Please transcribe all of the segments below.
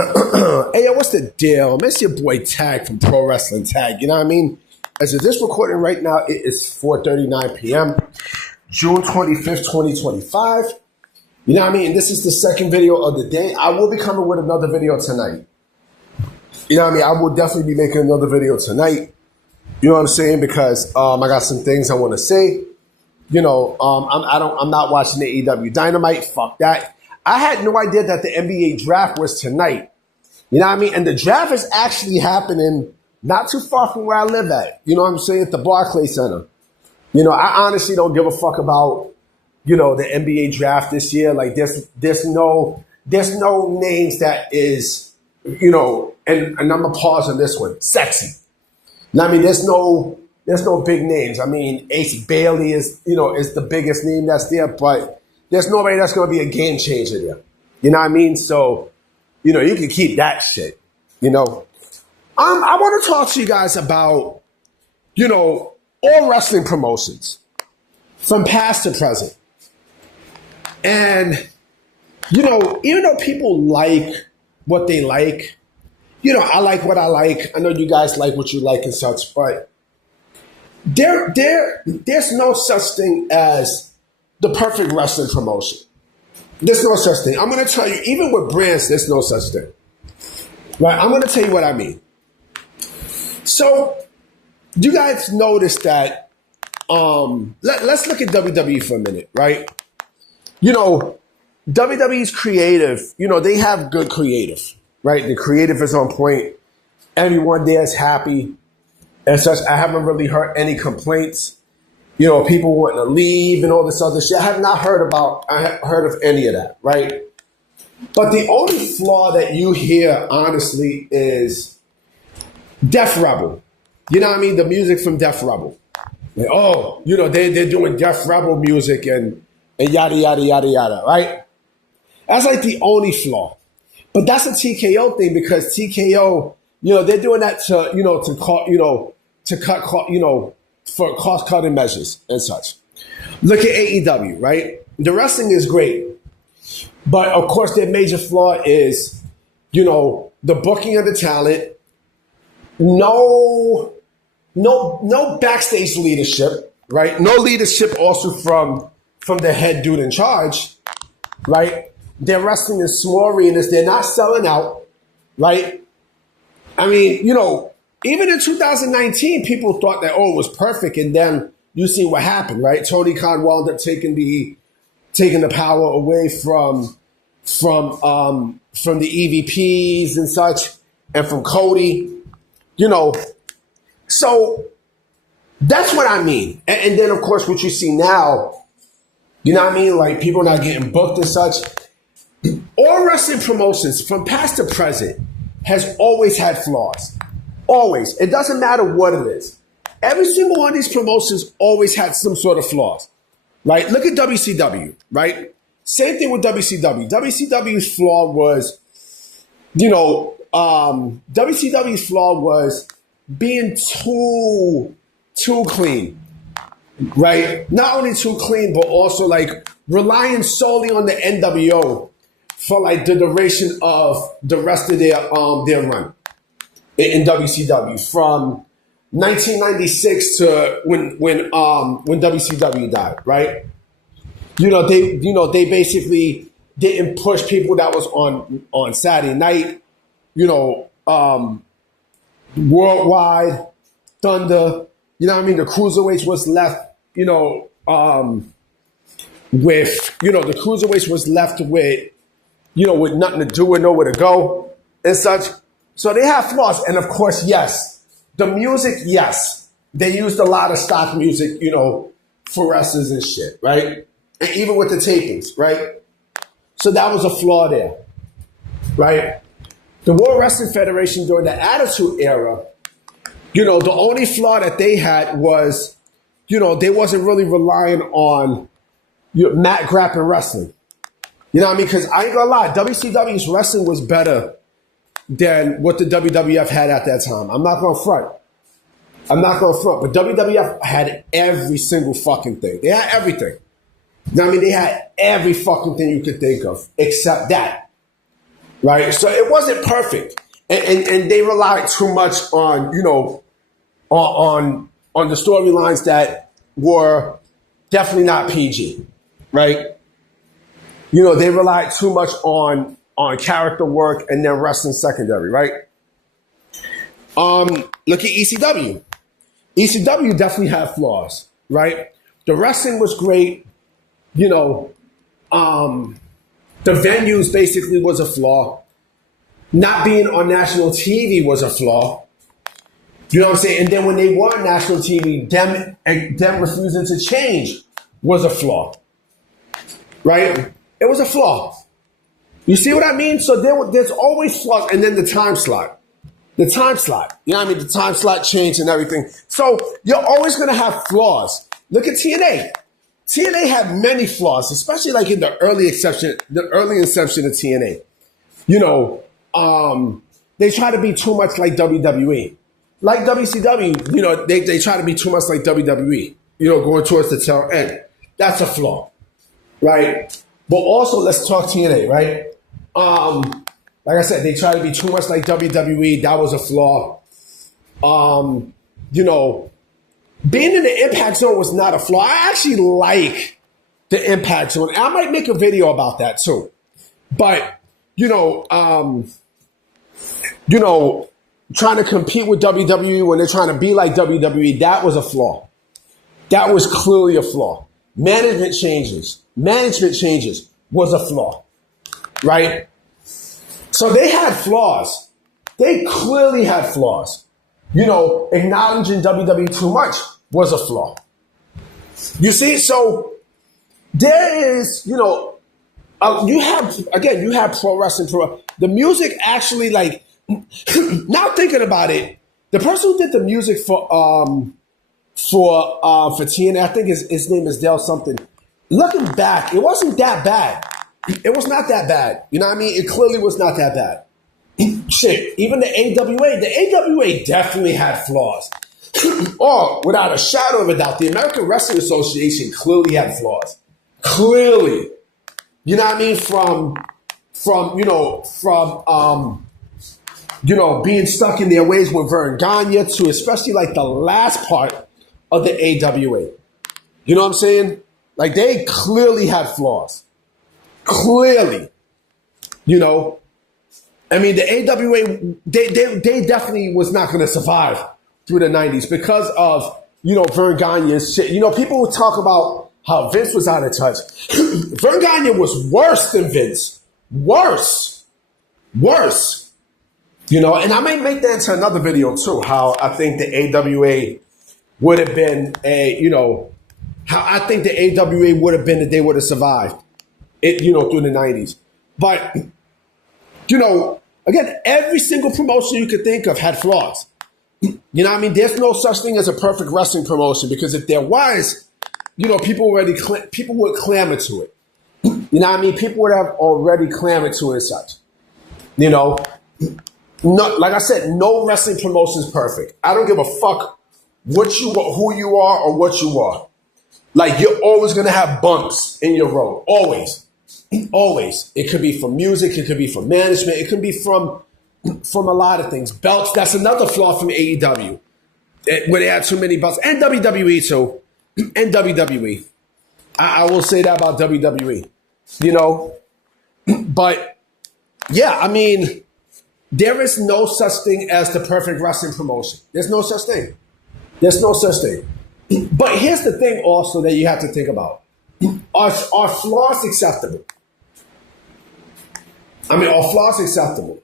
Hey, yo, what's the deal? It's your boy Tag from Pro Wrestling Tag. You know what I mean? As of this recording right now, it is 4:39 p.m., June 25th, 2025. You know what I mean? This is the second video of the day. I will be coming with another video tonight. You know what I mean? I will definitely be making another video tonight. You know what I'm saying? Because I got some things I want to say. You know, I'm not watching the AEW Dynamite. Fuck that. I had no idea that the NBA draft was tonight. You know what I mean? And the draft is actually happening not too far from where I live at. You know what I'm saying? At the Barclays Center. You know, I honestly don't give a fuck about, you know, the NBA draft this year. Like there's no names that is, you know, and I'm gonna pause on this one. Sexy. I mean, there's no big names. I mean, Ace Bailey is the biggest name that's there, but there's nobody that's going to be a game changer there. You know what I mean? So, you know, you can keep that shit, you know. I want to talk to you guys about, you know, all wrestling promotions from past to present. And, you know, even though people like what they like, you know, I like what I like. I know you guys like what you like and such, but there's no such thing as the perfect wrestling promotion. There's no such thing. I'm going to tell you, even with brands, there's no such thing. Right? I'm going to tell you what I mean. So, you guys notice that, let's look at WWE for a minute, right? You know, WWE's creative, you know, they have good creative, right? The creative is on point. Everyone there is happy and such. I haven't really heard any complaints. You know, people wanting to leave and all this other shit. I have not heard of any of that, right? But the only flaw that you hear, honestly, is Def Rebel. You know what I mean? The music from Def Rebel. Like, oh, you know, they're doing Def Rebel music and yada, yada, yada, yada, right? That's like the only flaw. But that's a TKO thing because TKO, you know, they're doing that to cut for cost-cutting measures and such. Look at AEW, right? The wrestling is great. But, of course, their major flaw is, you know, the booking of the talent, no backstage leadership, right? No leadership also from the head dude in charge, right? They're wrestling in small arenas. They're not selling out, right? I mean, you know, even in 2019, people thought that, it was perfect. And then you see what happened, right? Tony Khan wound up taking the power away from the EVPs and such and from Cody, you know. So that's what I mean. And then, of course, what you see now, you know what I mean? Like people not getting booked and such. All wrestling promotions from past to present has always had flaws. Always. It doesn't matter what it is. Every single one of these promotions always had some sort of flaws. Right? Look at WCW, right? Same thing with WCW. WCW's flaw was, you know, WCW's flaw was being too clean. Right? Not only too clean, but also like relying solely on the NWO for like the duration of the rest of their run in WCW from 1996 to when WCW died, right? You know, they basically didn't push people that was on Saturday night, you know, Worldwide, Thunder, you know what I mean? The cruiserweights was left, you know, the cruiserweights was left with, you know, with nothing to do and nowhere to go and such. So they have flaws. And of course, yes, the music, yes, they used a lot of stock music, you know, for wrestlers and shit, right? And even with the tapings, right? So that was a flaw there, right? The World Wrestling Federation during the Attitude Era, you know, the only flaw that they had was, you know, they wasn't really relying on mat grappling wrestling. You know what I mean? Because I ain't gonna lie, WCW's wrestling was better than what the WWF had at that time. I'm not gonna front. But WWF had every single fucking thing. They had everything. You know what I mean? They had every fucking thing you could think of, except that. right? So it wasn't perfect, and they relied too much on on the storylines that were definitely not PG, right? They relied too much on character work and then wrestling secondary, right? Look at ECW. ECW definitely had flaws, right? The wrestling was great. The venues basically was a flaw. Not being on national TV was a flaw. You know what I'm saying? And then when they were on national TV, them refusing to change was a flaw, right? It was a flaw. You see what I mean? So there's always flaws. And then the time slot. The time slot. You know what I mean? The time slot changed and everything. So you're always going to have flaws. Look at TNA. TNA had many flaws, especially like in the early inception of TNA. They try to be too much like WWE. Like WCW, they try to be too much like WWE, going towards the tail end. That's a flaw, right? But also, let's talk TNA, right? Like I said, they try to be too much like WWE. That was a flaw. Being in the Impact Zone was not a flaw. I actually like the Impact Zone. I might make a video about that too. But, trying to compete with WWE when they're trying to be like WWE, that was a flaw. That was clearly a flaw. Management changes was a flaw, right? So they had flaws. They clearly had flaws. Acknowledging WWE too much was a flaw. You see, so there is, you have pro wrestling, the music actually, like, now thinking about it, the person who did the music for TNA, I think his name is Dale something. Looking back, it wasn't that bad. It was not that bad. You know what I mean? It clearly was not that bad. Shit, even the AWA definitely had flaws. Oh, without a shadow of a doubt, the American Wrestling Association clearly had flaws. Clearly. You know what I mean? From being stuck in their ways with Vern Gagne to especially like the last part of the AWA. You know what I'm saying? Like they clearly had flaws. Clearly. I mean, the AWA, they definitely was not going to survive through the 90s because of, Vern Gagne's shit. People would talk about how Vince was out of touch. Vern Gagne was worse than Vince. Worse. And I may make that into another video too, how I think the AWA would have been how I think the AWA would have been if they would have survived it, through the 90s. But, again, every single promotion you could think of had flaws. You know what I mean? There's no such thing as a perfect wrestling promotion because if there was, people would clamor to it. You know what I mean? People would have already clamored to it and such. Like I said, no wrestling promotion is perfect. I don't give a fuck who you are or what you are. Like you're always gonna have bumps in your road. Always. Always. It could be from music, it could be from management, it could be from a lot of things. Belts, that's another flaw from AEW. Where they had too many belts. And WWE too. And WWE. I will say that about WWE. But yeah, I mean, there is no such thing as the perfect wrestling promotion. There's no such thing. But here's the thing also that you have to think about. Are flaws acceptable? Are flaws acceptable?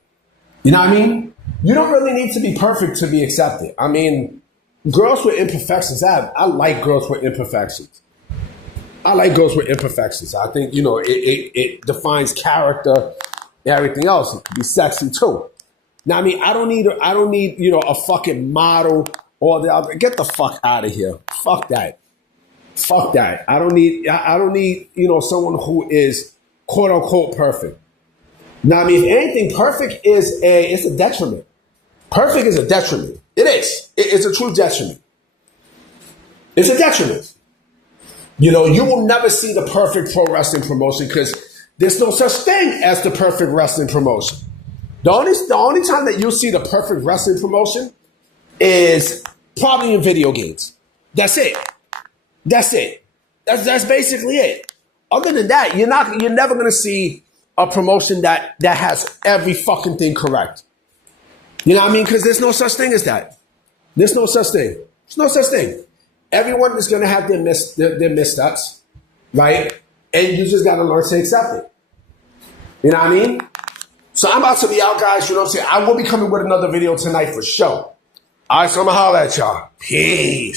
You know what I mean? You don't really need to be perfect to be accepted. I mean, girls with imperfections, I like girls with imperfections. I think, it defines character and everything else. It can be sexy too. Now, I don't need, a fucking model or the other. Get the fuck out of here. Fuck that. I don't need, someone who is quote unquote perfect. Now, if anything, perfect is a detriment. Perfect is a detriment. It is. It's a true detriment. It's a detriment. You will never see the perfect pro wrestling promotion because There's no such thing as the perfect wrestling promotion. The only time that you'll see the perfect wrestling promotion is probably in video games. That's it. That's it. That's basically it. Other than that, you're never gonna see a promotion that has every fucking thing correct. You know what I mean? Because there's no such thing as that. There's no such thing. There's no such thing. Everyone is gonna have their missteps, right? And you just gotta learn to accept it. You know what I mean? So I'm about to be out, guys. You know what I'm saying? I will be coming with another video tonight for sure. All right, so I'm gonna holler at y'all. Peace.